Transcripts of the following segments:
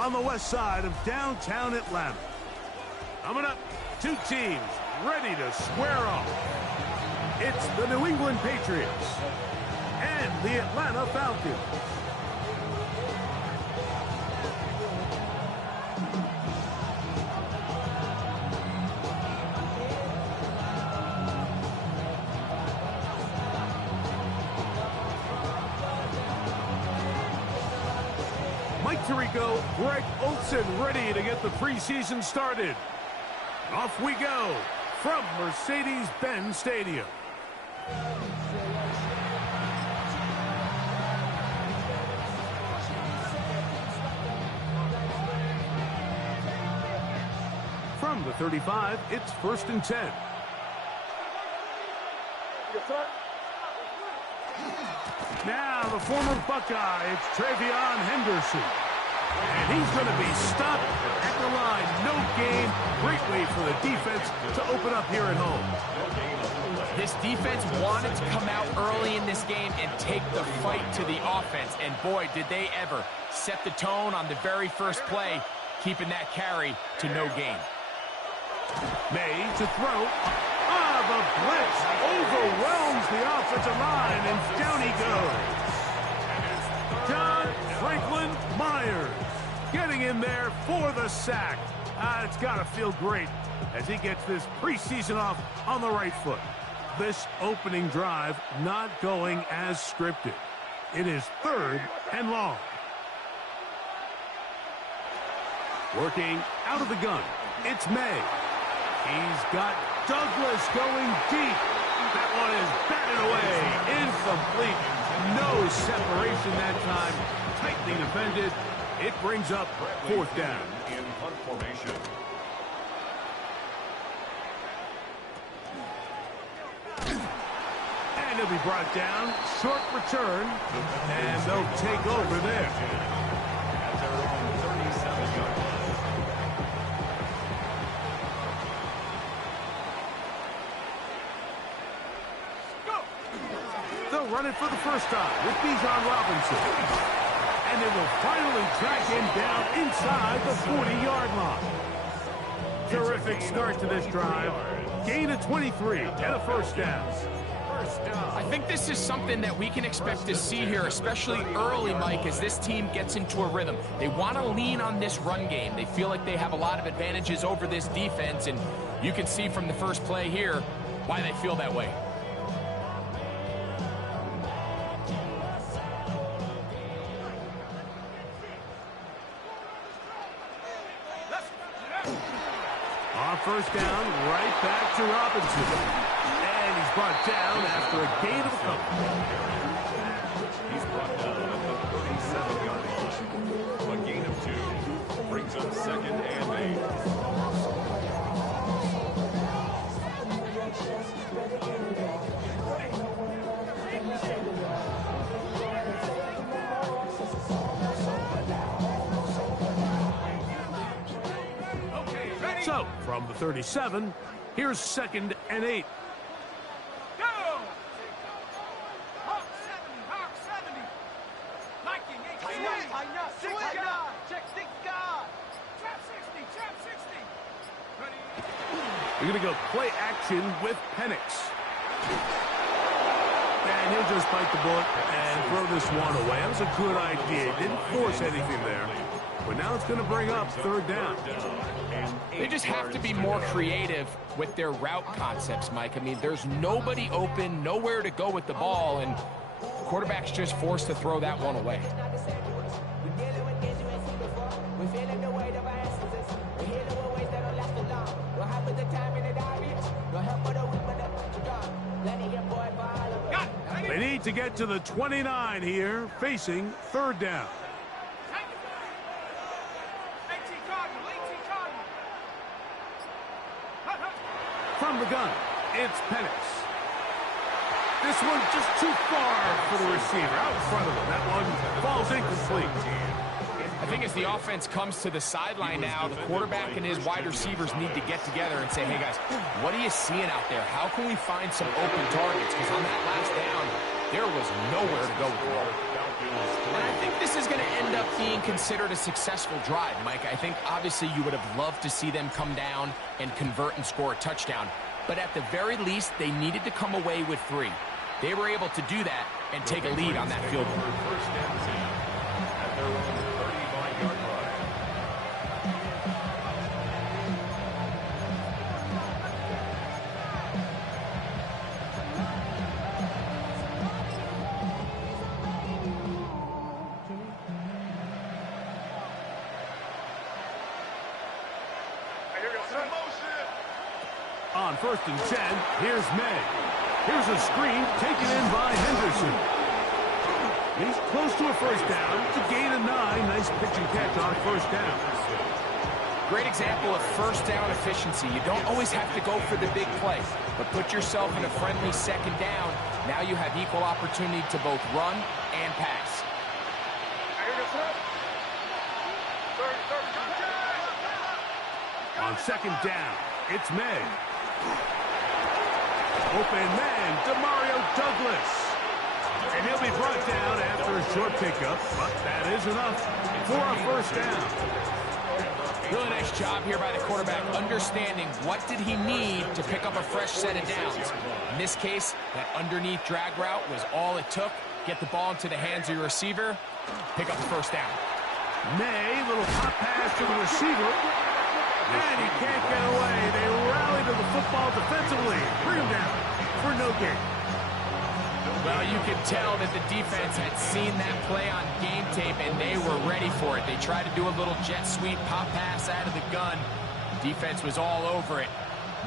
on the west side of downtown Atlanta. Coming up, two teams ready to square off. It's the New England Patriots and the Atlanta Falcons. Mike Tirico, Greg Olsen ready to get the preseason started. Off we go from Mercedes-Benz Stadium. From the 35, it's 1st and 10. Now the former Buckeye, it's Travion Henderson. And he's going to be stopped at the line. No gain. Great way for the defense to open up here at home. This defense wanted to come out early in this game and take the fight to the offense. And boy, did they ever set the tone on the very first play, keeping that carry to no gain. May to throw. The blitz overwhelms the offensive line, and down he goes. John Franklin Myers getting in there for the sack. It's got to feel great as he gets this preseason off on the right foot. This opening drive not going as scripted. It is 3rd and long. Working out of the gun, it's May. He's got Douglas going deep. That one is batted away. Incomplete. No separation that time. Tightly defended. It brings up 4th down. In punt formation. And he'll be brought down. Short return. And they'll take over there. At their own 37-yard line. They'll run it for the first time with Bijan Robinson. And they will finally track him down inside the 40-yard line. Terrific start to this drive. Gain of 23 and a 1st down. I think this is something that we can expect to see here, especially early, Mike, as this team gets into a rhythm. They want to lean on this run game. They feel like they have a lot of advantages over this defense, and you can see from the first play here why they feel that way. On 1st down, right back to Robinson. And he's brought down after a gain of a couple. He's brought down at the 37-yard line. A gain of 2 brings up 2nd and 8. So, from the 37, here's 2nd and 8. Go! Hawk 70, Hawk 70. Liking, six guard. Check 6 guard. Trap 60, trap 60. Ready? We're going to go play action with Penix. And he'll just bite the bullet and throw this one away. That was a good idea. He didn't force anything there. But now it's going to bring up 3rd down. They just have to be more creative with their route concepts, Mike. I mean, there's nobody open, nowhere to go with the ball, and the quarterback's just forced to throw that one away. They need to get to the 29 here, facing 3rd down. From the gun, it's Penix. This one just too far for the receiver, out in front of him. That one falls incomplete. I think as the offense comes to the sideline now, the quarterback and his wide receivers need to get together and say, hey, guys, what are you seeing out there? How can we find some open targets? Because on that last down, there was nowhere to go with the ball. And I think this is going to end up being considered a successful drive, Mike. I think obviously you would have loved to see them come down and convert and score a touchdown. But at the very least, they needed to come away with 3. They were able to do that and take a lead on that field goal. First and 10 at their own 35-yard line. On first and 10, here's May. Here's a screen taken in by Henderson. He's close to a first down. It's a gain of 9. Nice pitch and catch on first down. Great example of first down efficiency. You don't always have to go for the big play, but put yourself in a friendly second down. Now you have equal opportunity to both run and pass. On second down, it's May. Open man, Demario Douglas. And he'll be brought down after a short pickup, but that is enough for a first down. Really nice job here by the quarterback, understanding what did he need to pick up a fresh set of downs. In this case, that underneath drag route was all it took. Get the ball into the hands of your receiver, pick up the first down. May, little pop pass to the receiver. And he can't get away. They rally to the football defensively. Bring him down for no gain. Well, you can tell that the defense had seen that play on game tape, and they were ready for it. They tried to do a little jet sweep pop pass out of the gun. Defense was all over it.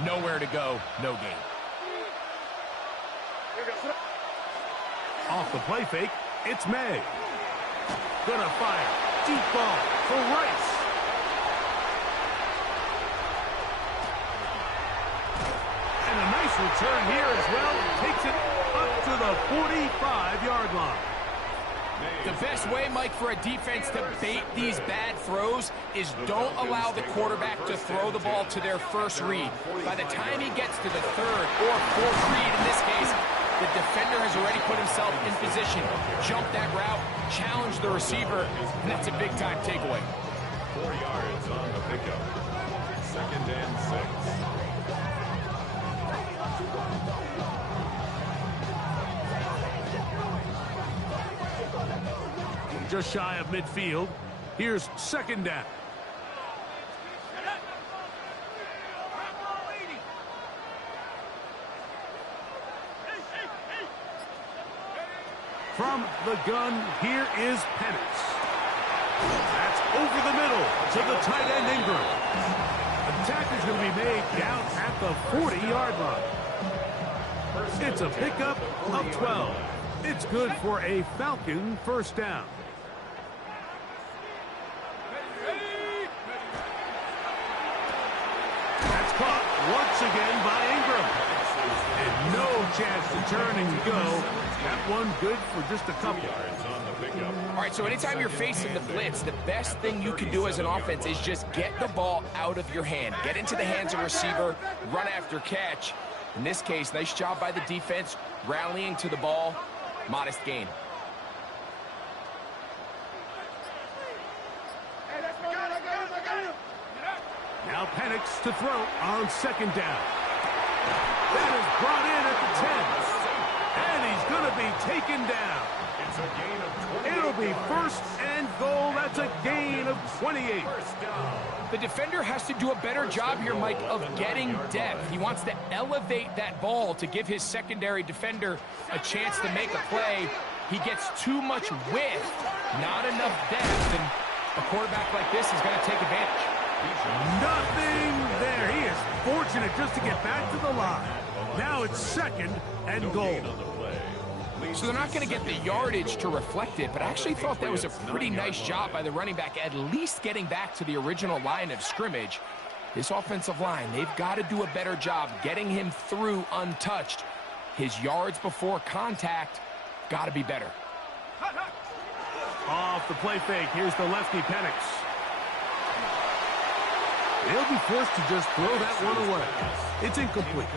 Nowhere to go, no gain. Off the play fake, it's May. Gonna fire. Deep ball for Rice. And a nice return here as well. Takes it up to the 45-yard line. The best way, Mike, for a defense to bait these bad throws is don't allow the quarterback to throw the ball to their first read. By the time he gets to the third or fourth read, in this case, the defender has already put himself in position, jump that route, challenge the receiver, and that's a big-time takeaway. 4 yards on the pickup. Second and 6. Just shy of midfield. Here's second down. From the gun, here is Penix. That's over the middle to the tight end Ingram. Attack is going to be made down at the 40-yard line. It's a pickup of 12. It's good for a Falcon first down. That's caught once again by Ingram. And no chance to turn and go. That one good for just a couple. All right, so anytime you're facing the blitz, the best thing you can do as an offense is just get the ball out of your hand. Get into the hands of the receiver, run after catch. In this case, nice job by the defense, rallying to the ball. Modest gain. Now Penix to throw on second down. That is brought in at the 10. And he's going to be taken down. It's a gain of 20. It'll be first and goal. That's a gain of 28. The defender has to do a better job here, Mike, of getting depth. He wants to elevate that ball to give his secondary defender a chance to make a play. He gets too much width, not enough depth, and a quarterback like this is going to take advantage. Nothing there. He is fortunate just to get back to the line. Now it's second and goal. So they're not going to get the yardage to reflect it, but I actually thought that was a pretty nice job by the running back, at least getting back to the original line of scrimmage. This offensive line, they've got to do a better job getting him through untouched. His yards before contact got to be better. Off the play fake, here's the lefty Penix. They'll be forced to just throw that one away. It's incomplete.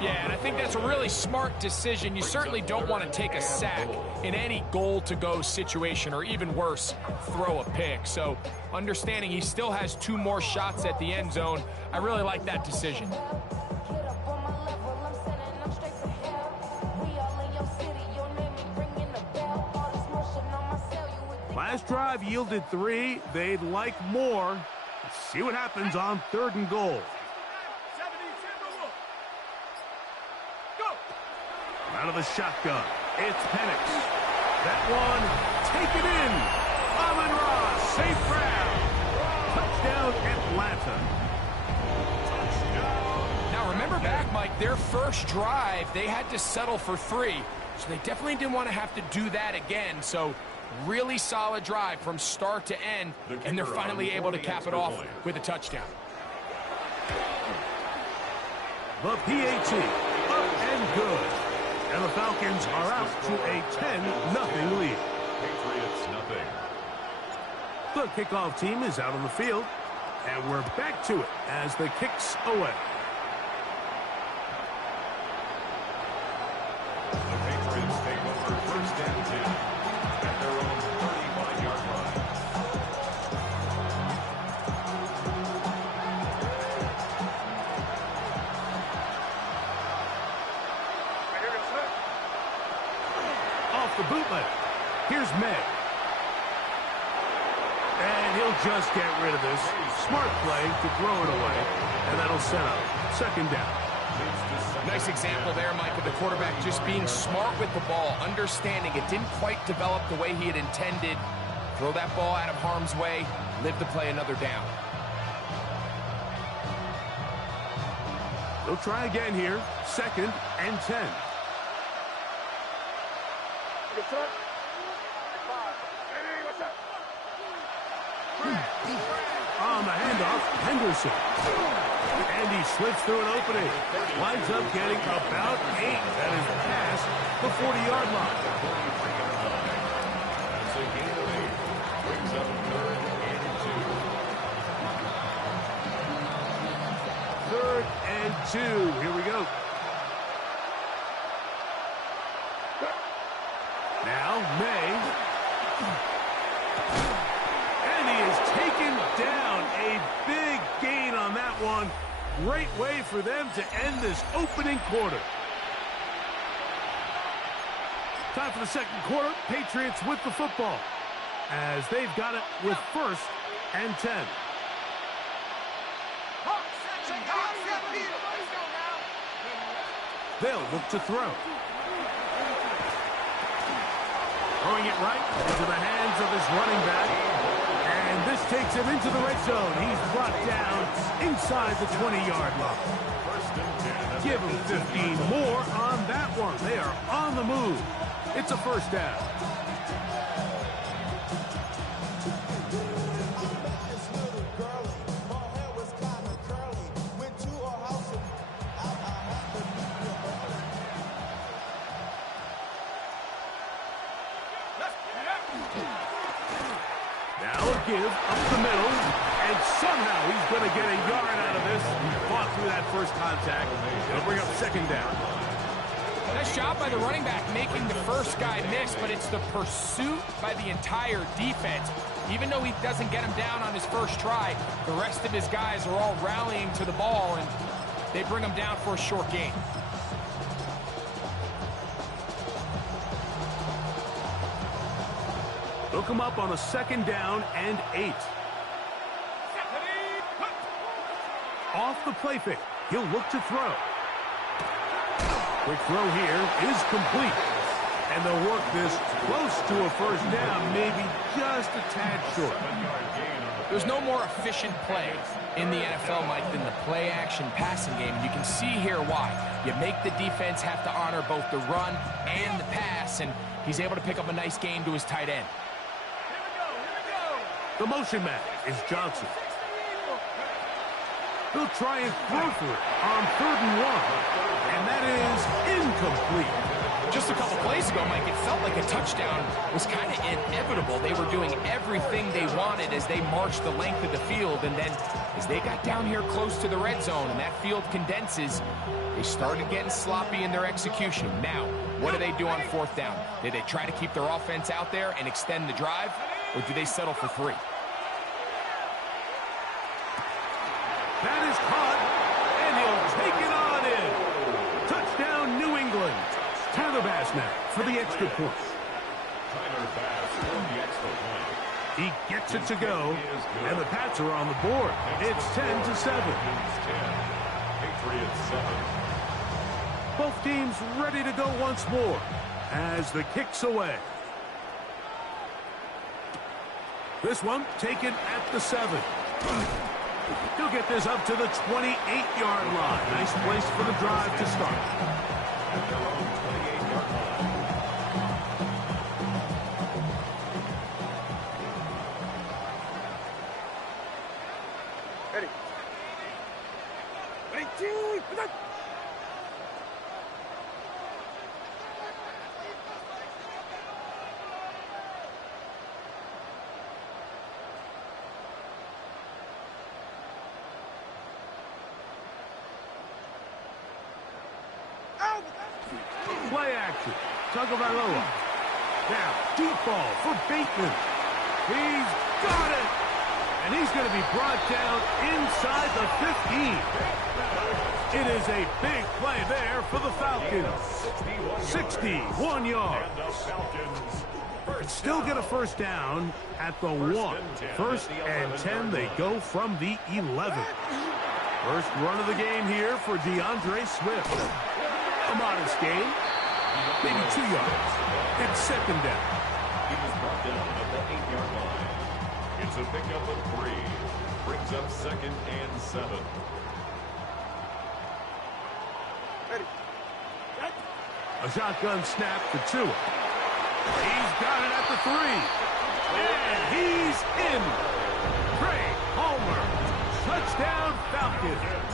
Yeah, and I think that's a really smart decision. You certainly don't want to take a sack in any goal-to-go situation, or even worse, throw a pick. So understanding he still has 2 more shots at the end zone, I really like that decision. Last drive yielded 3. They'd like more. Let's see what happens on 3rd and goal. Out of the shotgun, it's Penix. That one, take it in. Amon-Ra, safe grab. Touchdown, Atlanta. Now remember back, Mike, their first drive, they had to settle for 3. So they definitely didn't want to have to do that again. So really solid drive from start to end, and they're finally able to cap it off with a touchdown. The PAT, up and good. And the Falcons are out to a 10-0 lead. Patriots nothing. The kickoff team is out on the field, and we're back to it as the kick's away. The Patriots take over 1st and 10 at their own 35-yard line. Off the bootleg. Here's May. And he'll just get rid of this. Smart play to throw it away. And that'll set up 2nd down. Nice example there, Mike, of the quarterback just being smart with the ball, understanding it didn't quite develop the way he had intended. Throw that ball out of harm's way, live to play another down. They'll try again here. 2nd and 10. On the handoff, Henderson. And he slips through an opening. Winds up getting about 8. That is past the 40-yard line. That's a gain of 8. Brings up 3rd and 2. 3rd and 2. Here we go. Now, May. And he is taken down. A big gain on that one. Great way for them to end this opening quarter. Time for the 2nd quarter. Patriots with the football, as they've got it with 1st and 10. They'll look to throw. Throwing it right into the hands of his running back. And this takes him into the red zone. He's brought down inside the 20-yard line. Give him 15 more on that one. They are on the move. It's a 1st down. Give up the middle, and somehow he's going to get a yard out of this. He fought through that first contact. It'll bring up 2nd down. Nice job by the running back making the first guy miss, but it's the pursuit by the entire defense. Even though he doesn't get him down on his first try, the rest of his guys are all rallying to the ball, and they bring him down for a short gain. They'll come up on a 2nd down and 8. Off the play fake. He'll look to throw. Quick throw here is complete. And they'll work this close to a 1st down, maybe just a tad short. There's no more efficient play in the NFL, Mike, than the play-action passing game. You can see here why. You make the defense have to honor both the run and the pass, and he's able to pick up a nice gain to his tight end. The motion man is Johnson. He'll try and throw for it on 3rd and 1. And that is incomplete. Just a couple plays ago, Mike, it felt like a touchdown was kind of inevitable. They were doing everything they wanted as they marched the length of the field, and then as they got down here close to the red zone and that field condenses, they started getting sloppy in their execution. Now, what do they do on fourth down? Do they try to keep their offense out there and extend the drive, or do they settle for 3? That is caught, and he'll take it on in. Touchdown, New England. Tyler Bass now for the extra point. Tyler Bass for the extra point. He gets it to go, and the Pats are on the board. It's 10-7. Patriots 7. Both teams ready to go once more as the kick's away. This one taken at the 7. He'll get this up to the 28-yard line. Nice place for the drive to start. At their own 28-yard line. Ready. 19. Play action. Tagovailoa. Now, deep ball for Bateman. He's got it. And he's going to be brought down inside the 15. It is a big play there for the Falcons. 61 yards. Still get a first down at the 1. First and 10, they go from the 11. First run of the game here for DeAndre Swift. A modest gain. Maybe 2 yards. It's second down. He was brought down at the 8-yard line. It's a pickup of 3. Brings up second and 7. Ready. A shotgun snap for Tua. He's got it at the 3. And he's in. Trey Palmer. Touchdown Falcons.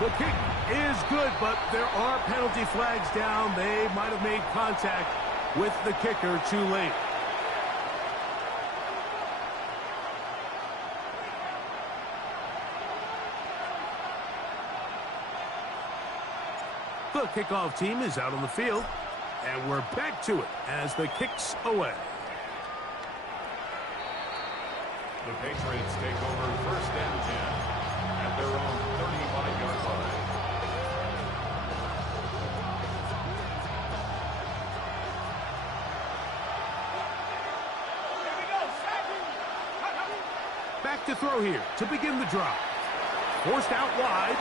The kick is good, but there are penalty flags down. They might have made contact with the kicker too late. The kickoff team is out on the field, and we're back to it as the kick's away. The Patriots take over first and 10 at their own 35-yard line. Back to throw here to begin the drive. Forced out wide.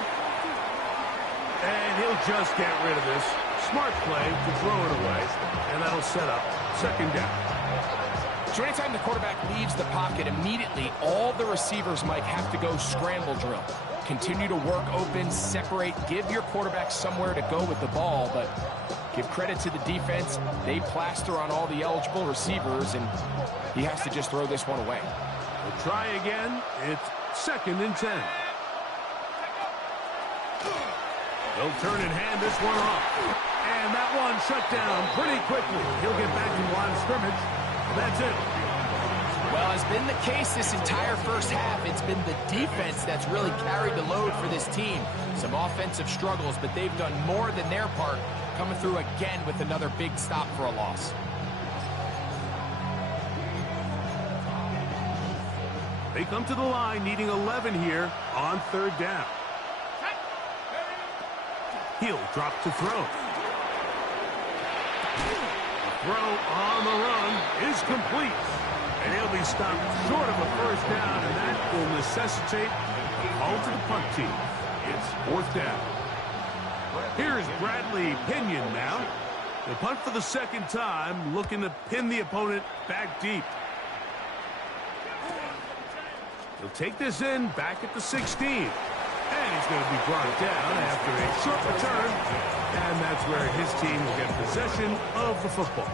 And he'll just get rid of this. Smart play to throw it away. And that'll set up second down. So anytime the quarterback leaves the pocket, immediately all the receivers, Mike, have to go scramble drill. Continue to work open, separate, give your quarterback somewhere to go with the ball, but give credit to the defense. They plaster on all the eligible receivers, and he has to just throw this one away. We'll try again. It's second and 10. They'll turn and hand this one off. And that one shut down pretty quickly. He'll get back to the line of scrimmage. That's it. Well, has been the case this entire first half. It's been the defense that's really carried the load for this team. Some offensive struggles, but they've done more than their part, coming through again with another big stop for a loss. They come to the line needing 11 here on third down. He'll drop to throw. The throw on the run is complete. And he'll be stopped short of a first down, and that will necessitate a call to the punt team. It's fourth down. Here's Bradley Pinion now. The punt for the second time, looking to pin the opponent back deep. He'll take this in back at the 16. And he's going to be brought down after a short return. And that's where his team will get possession of the football.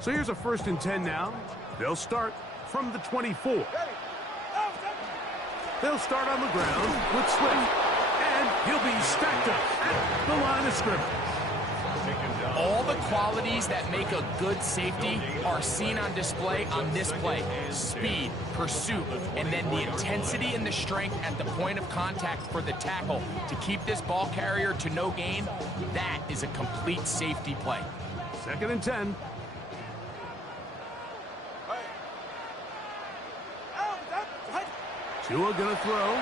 So here's a 1st and 10 now. They'll start from the 24. They'll start on the ground with Swift, and he'll be stacked up at the line of scrimmage. All the qualities that make a good safety are seen on display on this play. Speed, pursuit, and then the intensity and the strength at the point of contact for the tackle to keep this ball carrier to no gain. That is a complete safety play. 2nd and 10. Tua gonna throw.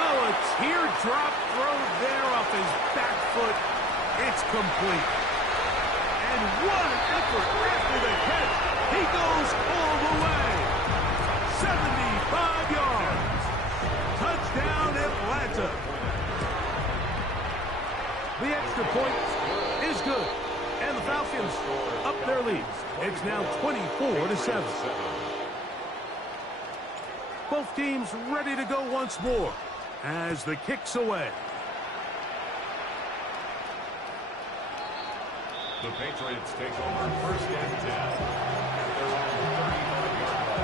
Oh, a teardrop throw there off his back foot. It's complete. And what an effort after the catch. He goes all the way. 75 yards. Touchdown, Atlanta. The extra point is good. And the Falcons up their lead. It's now 24-7. Both teams ready to go once more as the kick's away. The Patriots take over 1st and 10 at their own 35-yard line.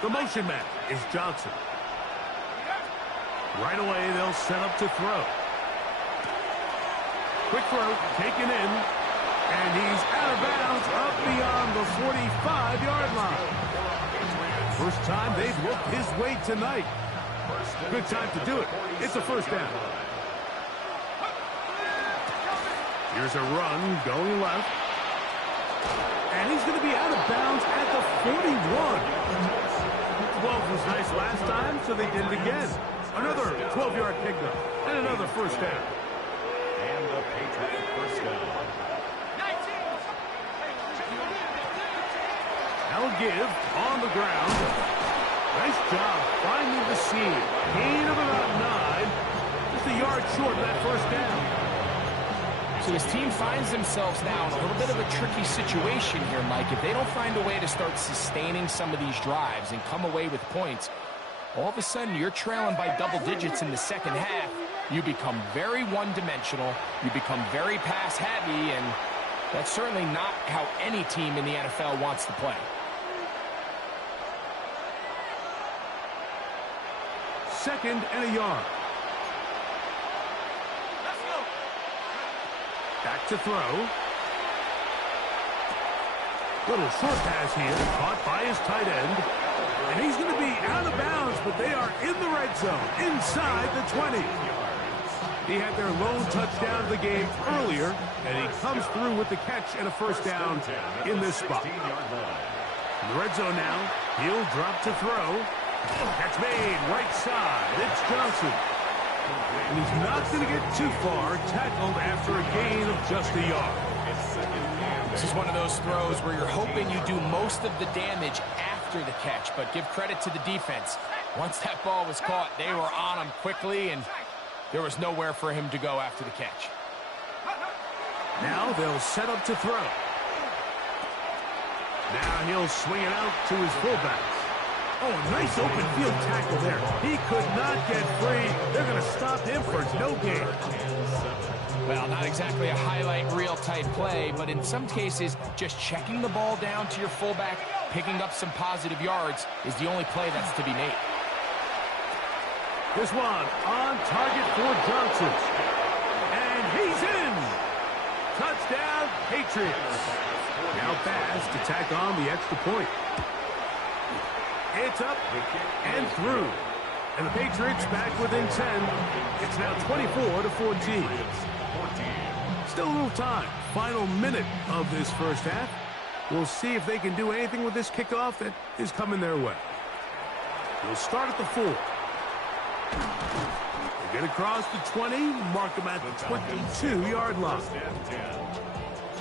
The motion man is Johnson. Right away, they'll set up to throw. Quick throw, taken in, and he's out of bounds up beyond the 45-yard line. First time they've looked his way tonight. Good time to do it. It's a 1st down. Here's a run going left. And he's going to be out of bounds at the 41. 12 was nice last time, so they did it again. Another 12-yard pickup and another 1st down. And the Patriot 1st down. Now give on the ground. Nice job finding the seam. Gain of about 9. Just a yard short of that 1st down. So his team finds themselves now in a little bit of a tricky situation here, Mike. If they don't find a way to start sustaining some of these drives and come away with points, all of a sudden you're trailing by double digits in the 2nd half. You become very one-dimensional. You become very pass-heavy, and that's certainly not how any team in the NFL wants to play. 2nd and a yard. Back to throw. Little short pass here, caught by his tight end. And he's going to be out of bounds, but they are in the red zone, inside the 20. He had their lone touchdown of the game earlier, and he comes through with the catch and a 1st down in this spot. In the red zone now, he'll drop to throw. Catch made, right side. It's Johnson. And he's not going to get too far, tackled after a gain of just a yard. This is one of those throws where you're hoping you do most of the damage after the catch, but give credit to the defense. Once that ball was caught, they were on him quickly, and there was nowhere for him to go after the catch. Now they'll set up to throw. Now he'll swing it out to his fullback. Oh, a nice open field tackle there. He could not get free. They're going to stop him for no gain. Well, not exactly a highlight reel type play, but in some cases, just checking the ball down to your fullback, picking up some positive yards is the only play that's to be made. This one on target for Johnson. And he's in. Touchdown, Patriots. Now fast to tack on the extra point. It's up and through. And the Patriots back within 10. It's now 24-14. Still a little time. Final minute of this 1st half. We'll see if they can do anything with this kickoff that is coming their way. They'll start at the 4. They get across the 20, mark them at the 22-yard line.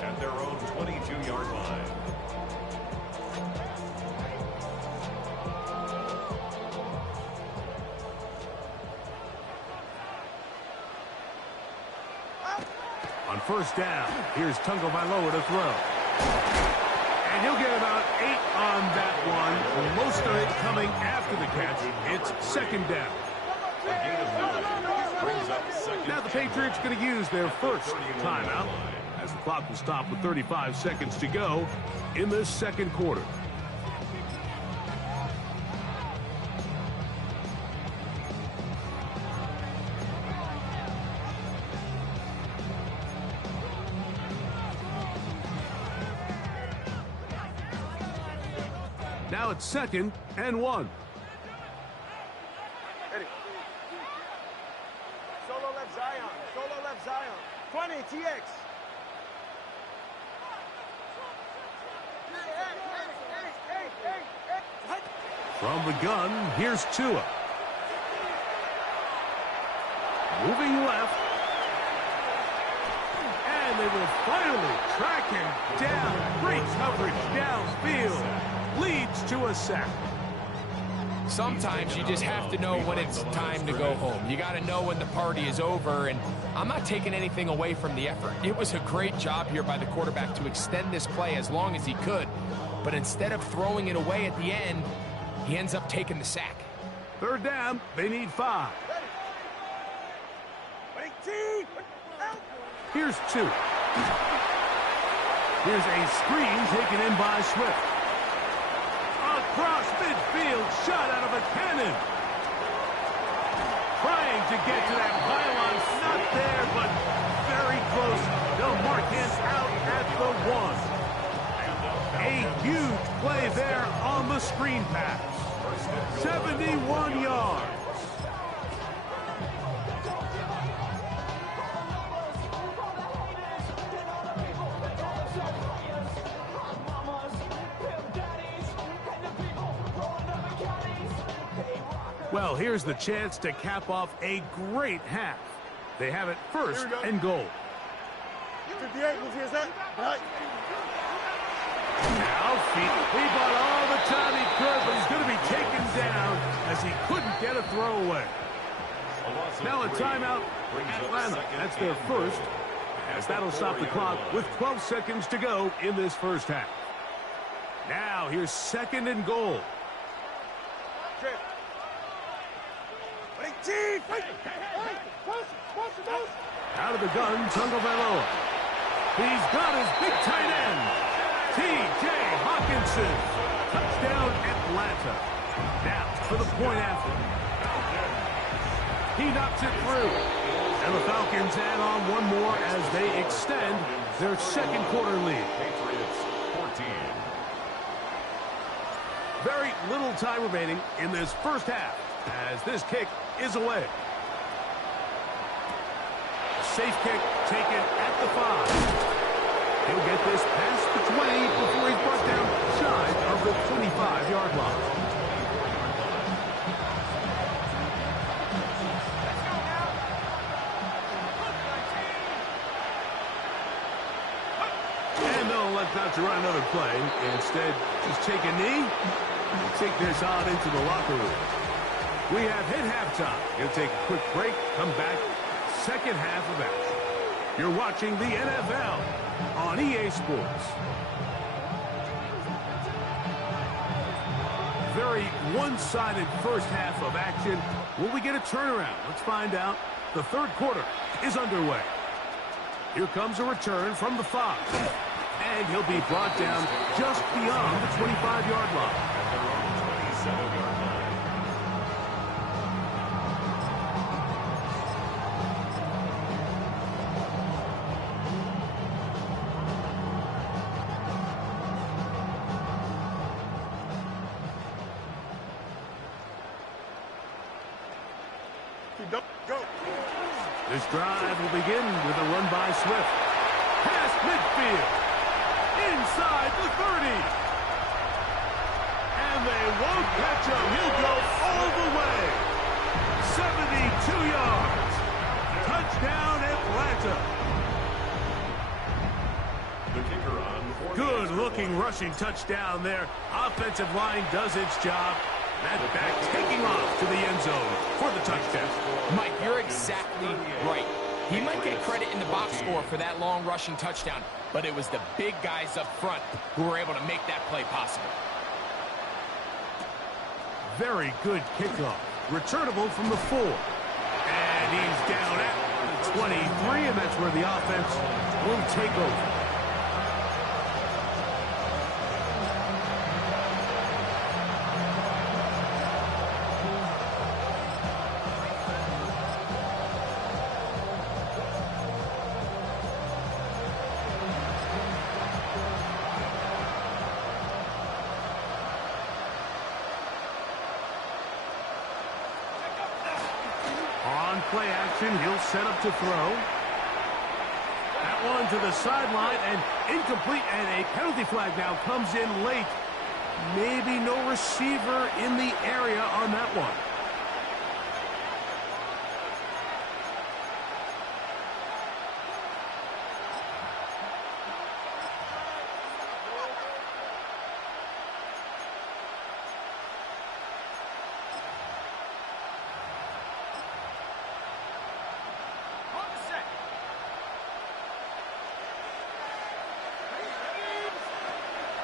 At their own 22-yard line. On 1st down, here's Tagovailoa to throw. And he'll get about 8 on that one. Most of it coming after the catch. It's 2nd down. A gain of 9. Brings up second. Now the Patriots going to use their first timeout as the clock will stop with 35 seconds to go in this second quarter. Now it's 2nd and 1. Solo left Zion. Solo left Zion. 20, TX. From the gun, here's Tua. Moving left. And they will finally track him down. Great coverage downfield. Leads to a sack. Sometimes you just have to know when it's time to go home. You got to know when the party is over, and I'm not taking anything away from the effort. It was a great job here by the quarterback to extend this play as long as he could, but instead of throwing it away at the end, he ends up taking the sack. 3rd down, they need 5. Here's 2. Here's a screen taken in by Swift. Across midfield, shot out of a cannon. Trying to get to that pylon, not there, but very close. They'll mark him out at the 1. A huge play there on the screen pass. 71 yards. Well, here's the chance to cap off a great half. They have it 1st and goal. 58, move here, Zach. Right. Now, he bought all the time he could, but he's going to be taken down as he couldn't get a throwaway. Now a timeout, Atlanta. That's their first, as that'll stop the clock with 12 seconds to go in this first half. Now, here's 2nd and goal. Out of the gun, Tagovailoa. He's got his big tight end, T.J. Hawkinson. Touchdown, Atlanta. Now for the point after. He knocks it through. And the Falcons add on one more as they extend their second quarter lead. Patriots 14. Very little time remaining in this first half as this kick is away. A safe kick taken at the 5. He'll get this past the 20 before he's brought down shy of the 25-yard line. And they'll elect not to run another play. Instead, just take a knee and take this on into the locker room. We have hit halftime. He'll take a quick break, come back, second half of action. You're watching the NFL on EA Sports. Very one-sided first half of action. Will we get a turnaround? Let's find out. The third quarter is underway. Here comes a return from the 5. And he'll be brought down just beyond the 25-yard line. At their own 27-yard line. This drive will begin with a run by Swift. Past midfield. Inside the 30. And they won't catch him. He'll go all the way. 72 yards. Touchdown, Atlanta. The kicker on. Good-looking rushing touchdown there. Offensive line does its job. That back taking off to the end zone for the touchdown. Mike, you're exactly right. He might get credit in the box score for that long rushing touchdown, but it was the big guys up front who were able to make that play possible. Very good kickoff. Returnable from the 4. And And he's down at the 23, and that's where the offense will take over. On play action, he'll set up to throw. That one to the sideline and incomplete, and a penalty flag now comes in late. Maybe no receiver in the area on that one.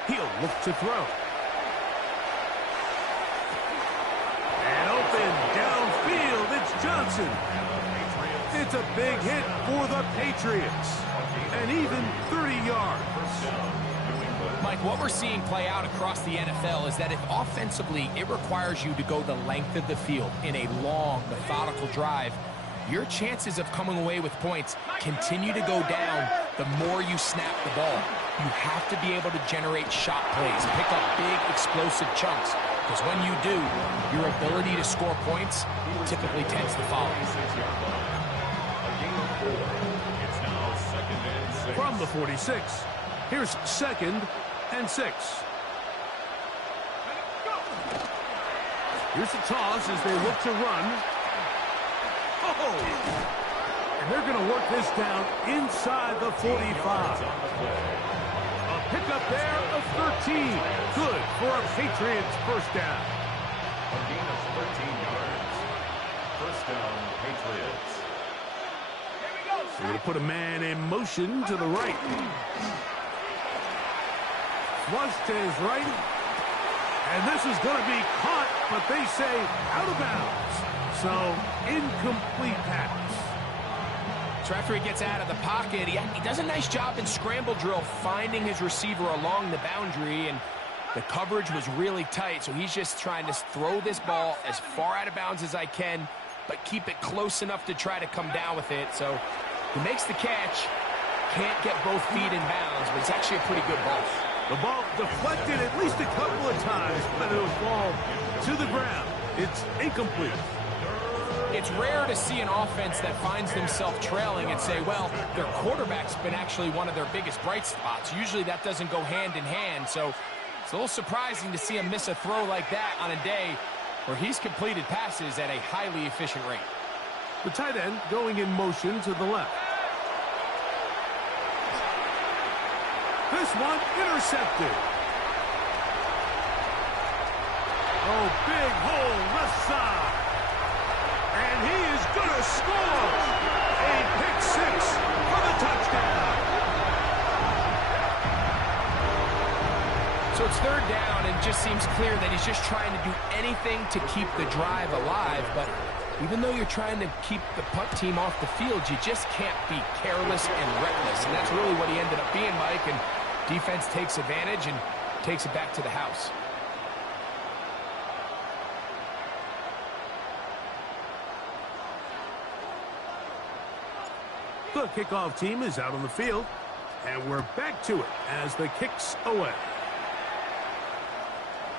He'll look to throw. And open downfield, it's Johnson. It's a big hit for the Patriots. And even 30 yards. Mike, what we're seeing play out across the NFL is that if offensively it requires you to go the length of the field in a long, methodical drive, your chances of coming away with points continue to go down the more you snap the ball. You have to be able to generate shot plays, pick up big, explosive chunks, because when you do, your ability to score points typically tends to follow. From the 46, here's 2nd and 6. Here's the toss as they look to run. And they're going to work this down inside the 45. A pickup there of 13. Good for a Patriots first down. A gain of 13 yards. First down, Patriots. They're going to put a man in motion to the right. Flush to his right. And this is going to be caught, but they say out of bounds. So, incomplete pass. So after he gets out of the pocket, he does a nice job in scramble drill finding his receiver along the boundary, and the coverage was really tight, so he's just trying to throw this ball as far out of bounds as I can, but keep it close enough to try to come down with it. So he makes the catch, can't get both feet in bounds, but it's actually a pretty good ball. The ball deflected at least a couple of times, but it'll fall to the ground. It's incomplete. It's rare to see an offense that finds themselves trailing and say, well, their quarterback's been actually one of their biggest bright spots. Usually that doesn't go hand in hand, so it's a little surprising to see him miss a throw like that on a day where he's completed passes at a highly efficient rate. The tight end going in motion to the left. This one intercepted. Oh, big hole left side. And he is going to score a pick six for the touchdown. So it's 3rd down, and it just seems clear that he's just trying to do anything to keep the drive alive. But even though you're trying to keep the punt team off the field, you just can't be careless and reckless. And that's really what he ended up being, Mike. And defense takes advantage and takes it back to the house. The kickoff team is out on the field, and we're back to it as the kick's away.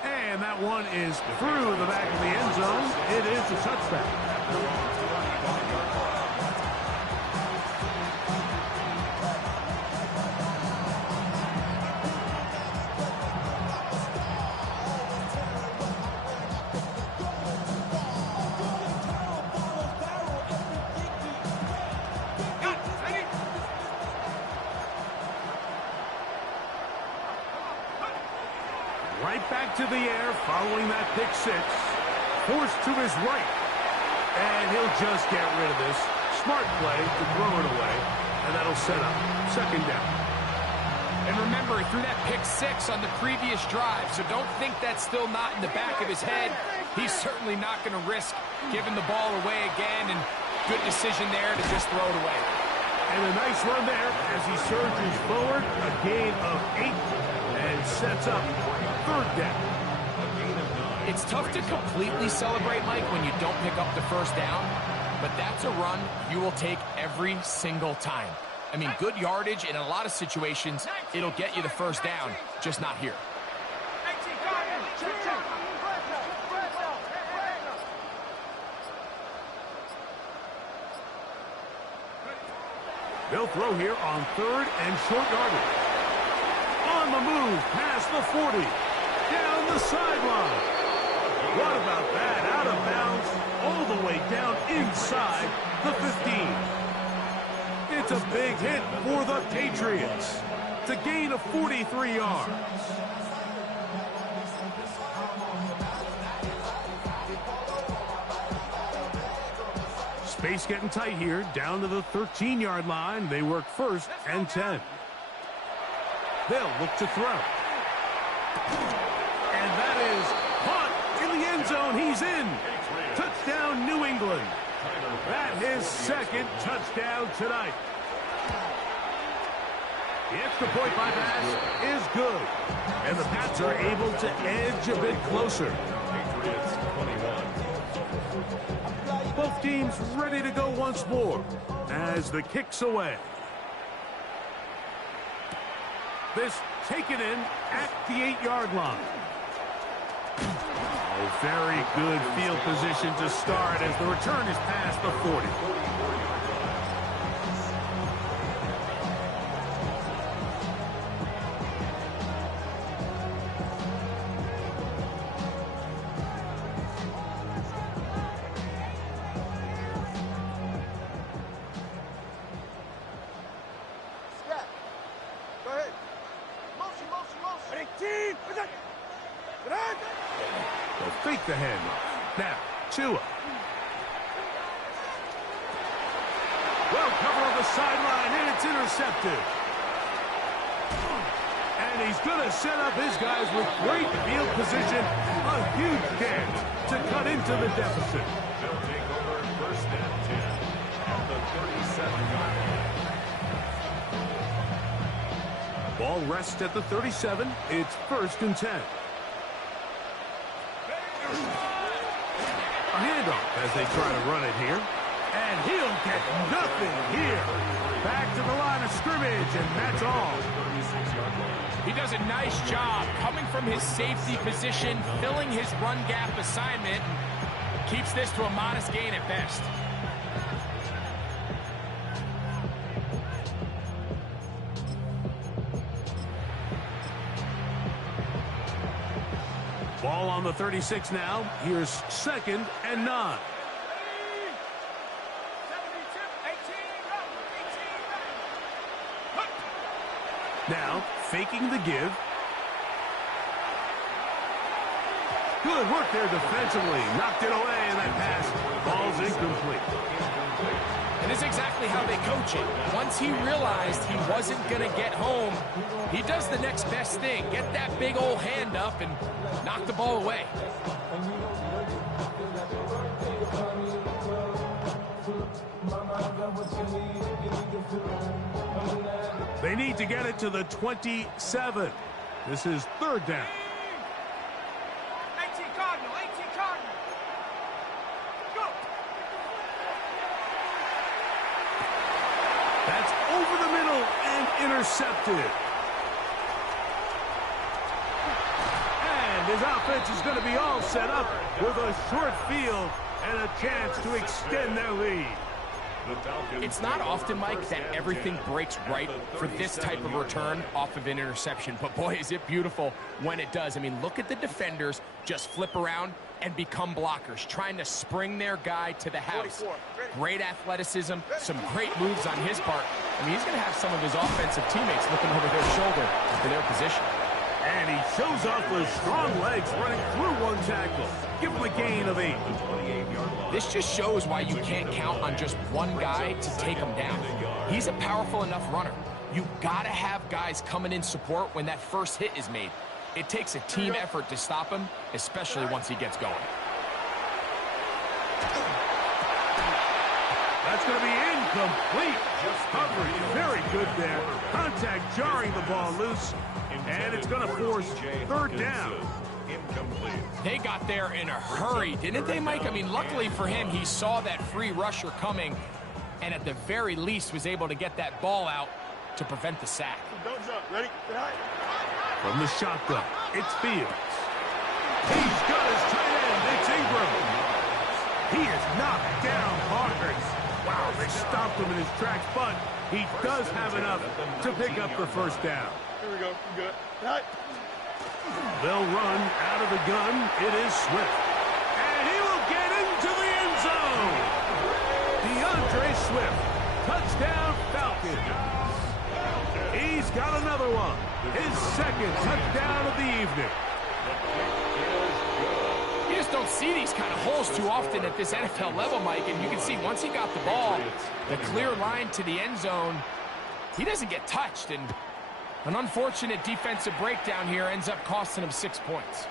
And that one is through the back of the end zone. It is a touchdown. Right back to the air following that pick six. Forced to his right. And he'll just get rid of this. Smart play to throw it away. And that'll set up 2nd down. And remember, he threw that pick six on the previous drive, so don't think that's still not in the back of his head. He's certainly not going to risk giving the ball away again, and Good decision there to just throw it away. And a nice run there as he surges forward. A gain of 8 and sets up third down. It's tough to completely celebrate, Mike, when you don't pick up the first down, but that's a run you will take every single time. I mean, good yardage in a lot of situations, it'll get you the first down, just not here. They'll throw here on third and short yardage. On the move, past the 40. Down the sideline. What about that? Out of bounds, all the way down inside the 15. It's a big hit for the Patriots. It's a gain of 43 yards. Space getting tight here, down to the 13-yard line. They work first and 10. They'll look to throw. And that is caught in the end zone. He's in. Touchdown, New England. That his second touchdown tonight. The extra point by pass is good. And the Pats are able to edge a bit closer. Patriots 21. Both teams ready to go once more as the kick's away. This taken in at the 8-yard line. Oh, very good field position to start as the return is past the 40. They'll fake the handoff. Now, Tua. Well covered on the sideline, and it's intercepted. And he's going to set up his guys with great field position. A huge chance to cut into the deficit. They'll take over first and 10 at the 37-yard line. Ball rests at the 37. It's first and 10. A handoff as they try to run it here. And he'll get nothing here. Back to the line of scrimmage, and that's all. He does a nice job coming from his safety position, filling his run gap assignment, and keeps this to a modest gain at best. Ball on the 36 now. Here's second and 9. Now, faking the give. Good work there defensively. Knocked it away, and that pass falls incomplete. And this is exactly how they coach it. Once he realized he wasn't going to get home, he does the next best thing. Get that big old hand up and knock the ball away. They need to get it to the 27. This is third down. 18 Cardinal, 18 Cardinal. Go. That's over the middle and intercepted. And his offense is going to be all set up with a short field and a chance to extend their lead. It's not often, Mike, that everything breaks right for this type of return off of an interception. But, boy, is it beautiful when it does. I mean, look at the defenders just flip around and become blockers, trying to spring their guy to the house. Great athleticism, some great moves on his part. I mean, he's going to have some of his offensive teammates looking over their shoulder for their position. And he shows off with strong legs running through one tackle. Give him a gain of 8. This just shows why you can't count on just one guy to take him down. He's a powerful enough runner. You've got to have guys coming in support when that first hit is made. It takes a team effort to stop him, especially once he gets going. That's going to be incomplete. Coverage very good there. Contact jarring the ball loose. And it's going to force third down. Incomplete. They got there in a hurry, didn't they, Mike? I mean, luckily for him, he saw that free rusher coming and at the very least was able to get that ball out to prevent the sack. Don't jump. Ready? From the shotgun, it's Fields. He's got his tight end. It's Ingram. He is knocked down hard. Wow, they stopped him in his tracks, but he does have enough to pick up the first down. Here we go. You good? Right. They'll run out of the gun. It is Swift. And he will get into the end zone. DeAndre Swift. Touchdown Falcons. He's got another one. His second touchdown of the evening. You just don't see these kind of holes too often at this NFL level, Mike. And you can see once he got the ball, the clear line to the end zone, he doesn't get touched. And an unfortunate defensive breakdown here ends up costing him 6 points.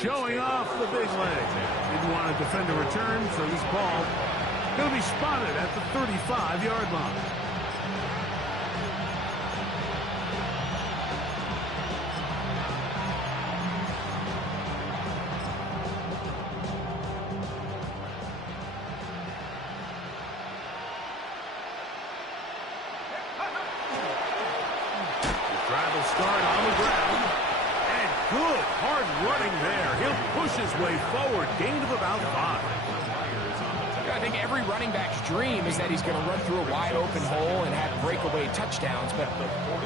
Showing off the big leg. Didn't want to defend a return, so this ball going to be spotted at the 35-yard line. Start on the ground, and good hard running there. He'll push his way forward, gain of about 5. I think every running back's dream is that he's going to run through a wide open hole and have breakaway touchdowns, but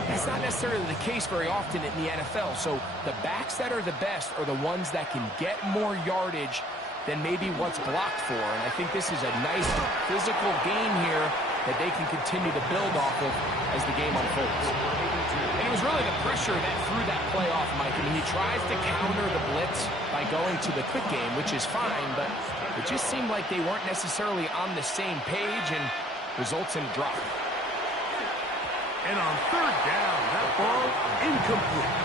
that's not necessarily the case very often in the NFL. So the backs that are the best are the ones that can get more yardage than maybe what's blocked for, and I think this is a nice physical game here that they can continue to build off of as the game unfolds. And it was really the pressure that threw that play off, Mike. I mean, he tries to counter the blitz by going to the quick game, which is fine, but it just seemed like they weren't necessarily on the same page and results in a drop. And on third down, that ball incomplete.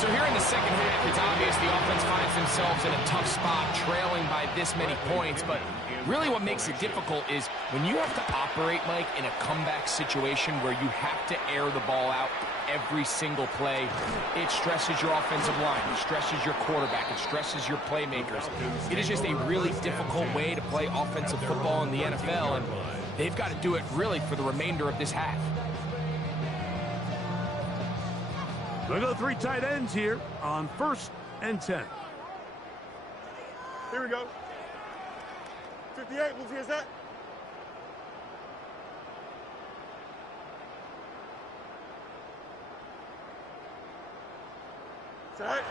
So here in the second half, it's obvious the offense finds themselves in a tough spot, trailing by this many points, but really what makes it difficult is when you have to operate, Mike, in a comeback situation where you have to air the ball out every single play, it stresses your offensive line, it stresses your quarterback, it stresses your playmakers. It is just a really difficult way to play offensive football in the NFL, and they've got to do it really for the remainder of this half. We'll go 3 tight ends here on 1st and 10. Here we go. 58, move here, Zach. Zach.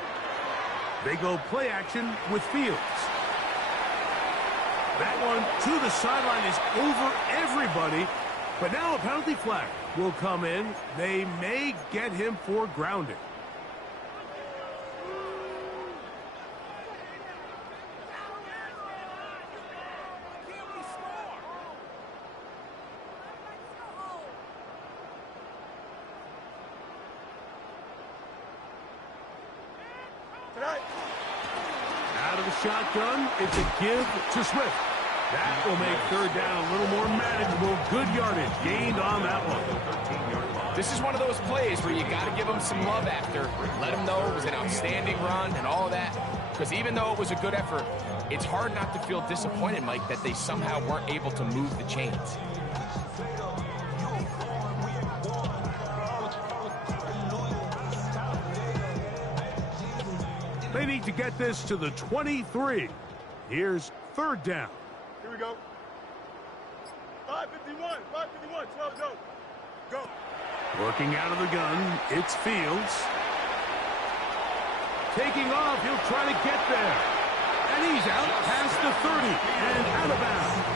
They go play action with Fields. That one to the sideline is over everybody, but now a penalty flag will come in. They may get him for grounding. Out of the shotgun, it's a give to Swift. That will make third down a little more manageable. Good yardage gained on that one. This is one of those plays where you got to give them some love after. Let them know it was an outstanding run and all of that. Because even though it was a good effort, it's hard not to feel disappointed, Mike, that they somehow weren't able to move the chains. They need to get this to the 23. Here's third down. Here we go. 5:51, 5:51, 12 go. Go. Working out of the gun, it's Fields. Taking off, he'll try to get there. And he's out past the 30 and out of bounds.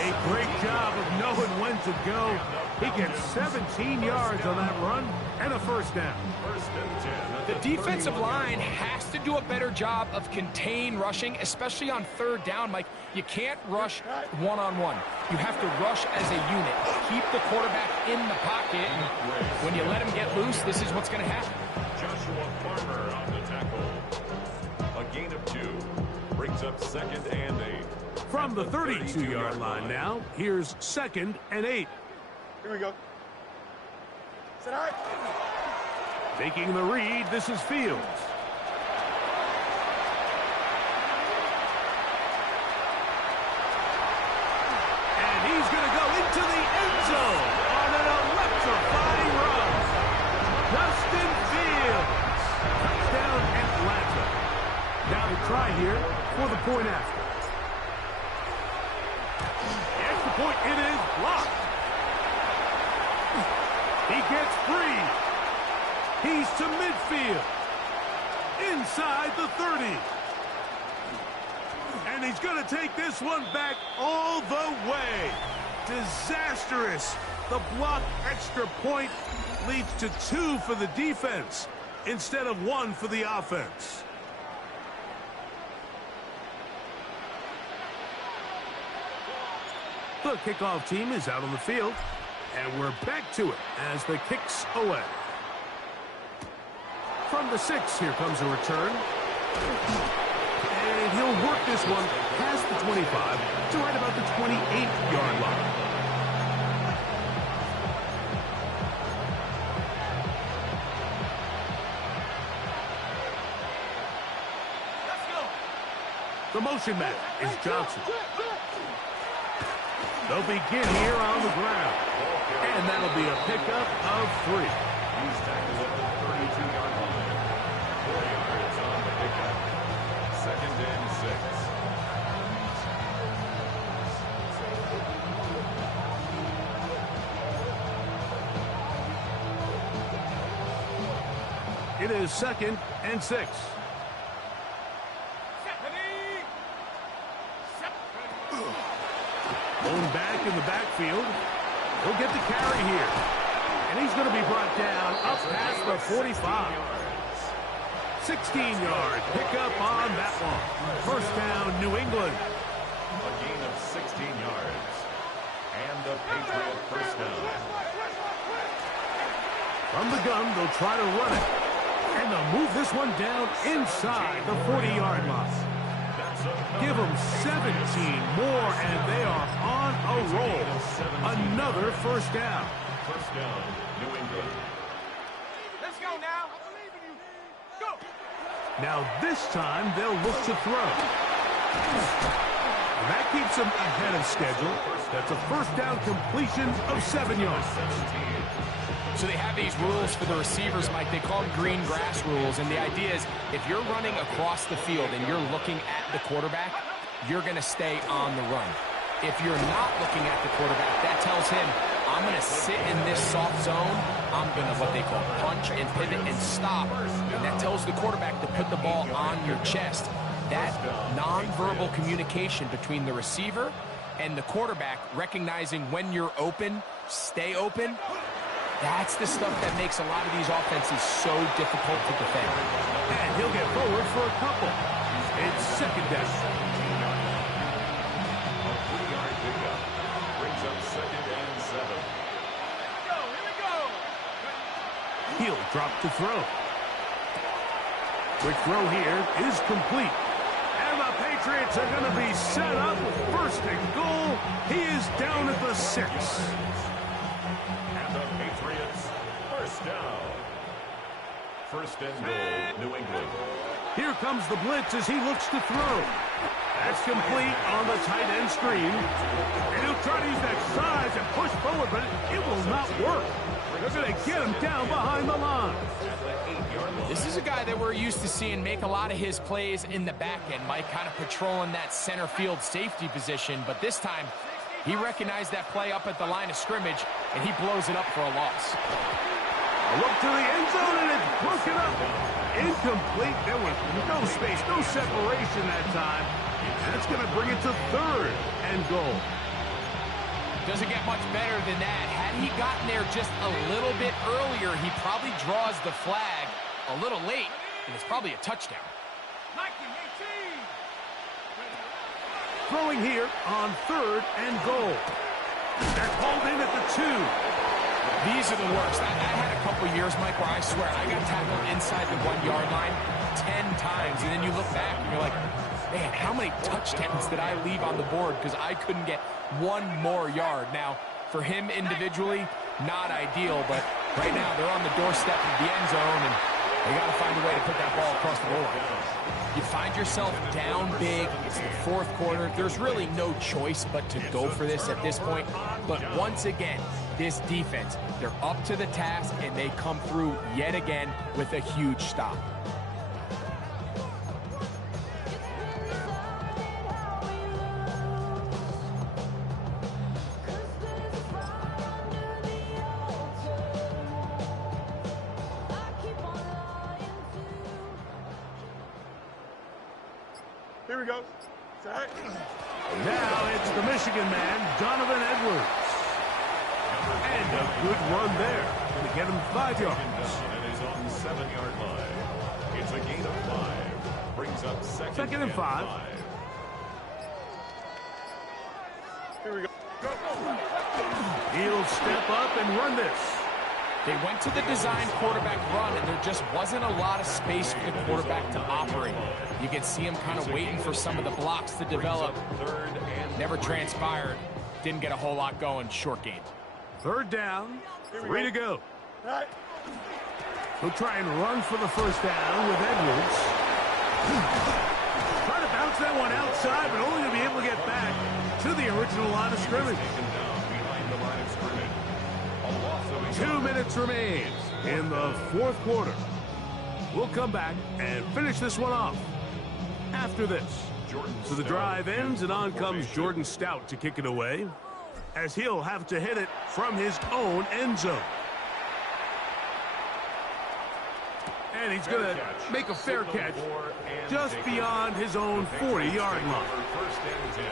A great job of knowing when to go. He gets 17 yards on that run and a first down. The defensive line has to do a better job of contain rushing, especially on third down, Mike. You can't rush one-on-one. You have to rush as a unit. Keep the quarterback in the pocket, and when you let him get loose, this is what's going to happen. Joshua Farmer on the tackle. A gain of 2 brings up 2nd and 8. From the 32-yard line now, here's 2nd and 8. Here we go. Sit high. Taking the read, this is Fields. And he's going to go into the end zone on an electrifying run. Justin Fields. Touchdown Atlanta. Now to try here for the point after. The extra point, it is blocked. He gets free. He's to midfield. Inside the 30. And he's going to take this one back all the way. Disastrous. The blocked extra point leads to 2 for the defense instead of 1 for the offense. The kickoff team is out on the field, and we're back to it as the kick's away. From the 6, here comes a return. And he'll work this one past the 25 to right about the 28-yard line. The motion man is Johnson. They'll begin here on the ground. And that'll be a pickup of 3. He's tackled at the 32-yard line. 4 yards on the pickup. 2nd and 6. It is 2nd and 6. Going back in the backfield. He'll get the carry here. And he's going to be brought down up past the 45. 16-yard pickup on that one. First down, New England. A gain of 16 yards. And the Patriot first down. From the gun, they'll try to run it. And they'll move this one down inside the 40-yard line. Give them 17 more, and they are on a roll. Another first down. First down, New England. Let's go now. I believe in you. Go. Now this time they'll look to throw. And that keeps them ahead of schedule. That's a first down completion of 7 yards. So they have these rules for the receivers, Mike. They call them green grass rules. And the idea is if you're running across the field and you're looking at the quarterback, you're going to stay on the run. If you're not looking at the quarterback, that tells him, I'm going to sit in this soft zone. I'm going to what they call punch and pivot and stop. And that tells the quarterback to put the ball on your chest. That nonverbal communication between the receiver and the quarterback, recognizing when you're open, stay open, that's the stuff that makes a lot of these offenses so difficult to defend. And he'll get forward for a couple. It's 2nd down. A 3-yard pickup brings up 2nd and 7. Here we go. He'll drop to throw. Quick throw here is complete. And the Patriots are going to be set up with 1st and goal. He is down at the 6. And the Patriots first down. 1st and goal, New England. Here comes the blitz as he looks to throw. That's complete on the tight end screen. And he'll try to use that size and push forward, but it will not work. They're going to get him down behind the line. This is a guy that we're used to seeing make a lot of his plays in the back end, Mike, kind of patrolling that center field safety position. But this time, he recognized that play up at the line of scrimmage, and he blows it up for a loss. A look to the end zone, and it's broken up. Incomplete. There was no space, no separation that time. That's going to bring it to 3rd and goal. Doesn't get much better than that. Had he gotten there just a little bit earlier, he probably draws the flag a little late, and it's probably a touchdown. 19, 18. Throwing here on 3rd and goal. They're called in at the 2. These are the worst. I had a couple years, Mike, where I swear I got tackled inside the 1-yard line 10 times, and then you look back and you're like, man, how many touchdowns did I leave on the board because I couldn't get one more yard? Now, for him individually, not ideal, but right now they're on the doorstep of the end zone, and they got to find a way to put that ball across the goal line. You find yourself down big. It's the fourth quarter. There's really no choice but to go for this at this point. But once again, this defense, they're up to the task, and they come through yet again with a huge stop. Here we go. Set. Now it's the Michigan man, Donovan Edwards. And a good run there to get him 5 yards. And is on the 7-yard line. It's a gain of 5. Brings up second and 5. Here we go. He'll step up and run this. They went to the design quarterback run, and there just wasn't a lot of space for the quarterback to operate. You can see him kind of waiting for some of the blocks to develop. Never transpired. Didn't get a whole lot going. Short game. 3rd down. 3 to go. Right. He'll try and run for the first down with Edwards. Trying to bounce that one outside, but only to be able to get back to the original line of scrimmage. 2 minutes remain in the 4th quarter. We'll come back and finish this one off after this. So the drive ends, and on comes Jordan Stout to kick it away, as he'll have to hit it from his own end zone. And he's going to make a fair catch just beyond his own 40-yard line. First and 10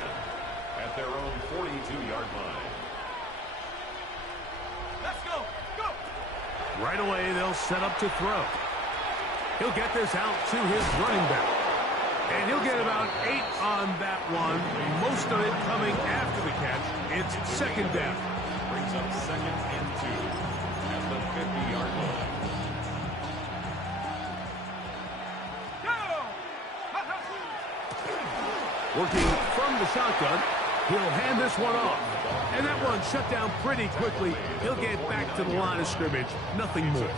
at their own 42-yard line. Let's go. Go. Right away, they'll set up to throw. He'll get this out to his running back. And he'll get about 8 on that one. Most of it coming after the catch. It's 2nd down. Brings up 2nd and 2 at the 50-yard line. Working from the shotgun, he'll hand this one off. And that one shut down pretty quickly. He'll get back to the line of scrimmage. Nothing more.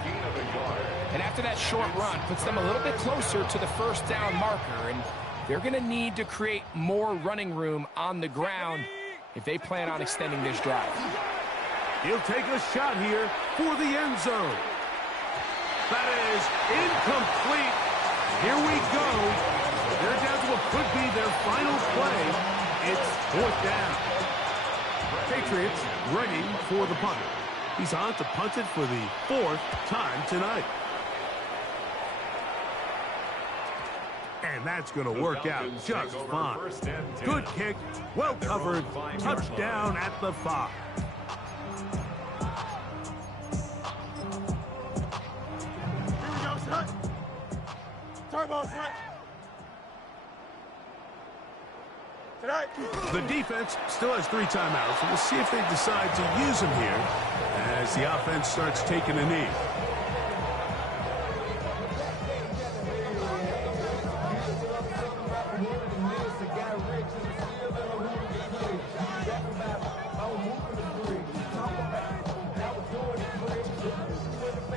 And after that short run, puts them a little bit closer to the first down marker. And they're going to need to create more running room on the ground if they plan on extending this drive. He'll take a shot here for the end zone. That is incomplete. Here we go. They're down to what could be their final play. It's 4th down. Patriots ready for the punt. He's on to punt it for the 4th time tonight. And that's going to work out just fine. Good kick, well covered, touchdown at the 5. Here we go. Set. Turbo set. Tonight. The defense still has 3 timeouts. We'll see if they decide to use them here as the offense starts taking a knee.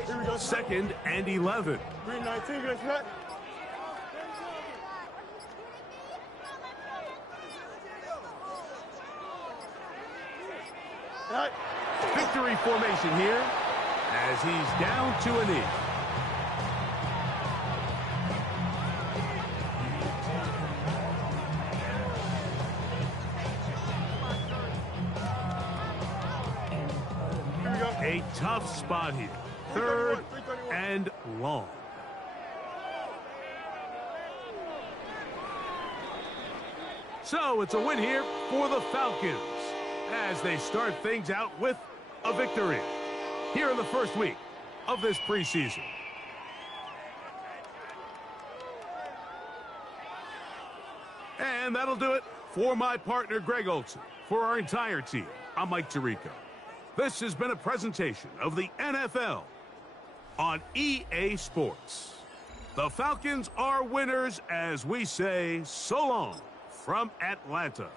Here we go. 2nd and 11. 319. Good set. Right. Victory formation here as he's down to a knee. Here we go. A tough spot here. 3rd and long. So it's a win here for the Falcons as they start things out with a victory here in the first week of this preseason. And that'll do it for my partner, Greg Olson. For our entire team, I'm Mike Tirico. This has been a presentation of the NFL on EA Sports. The Falcons are winners as we say so long from Atlanta.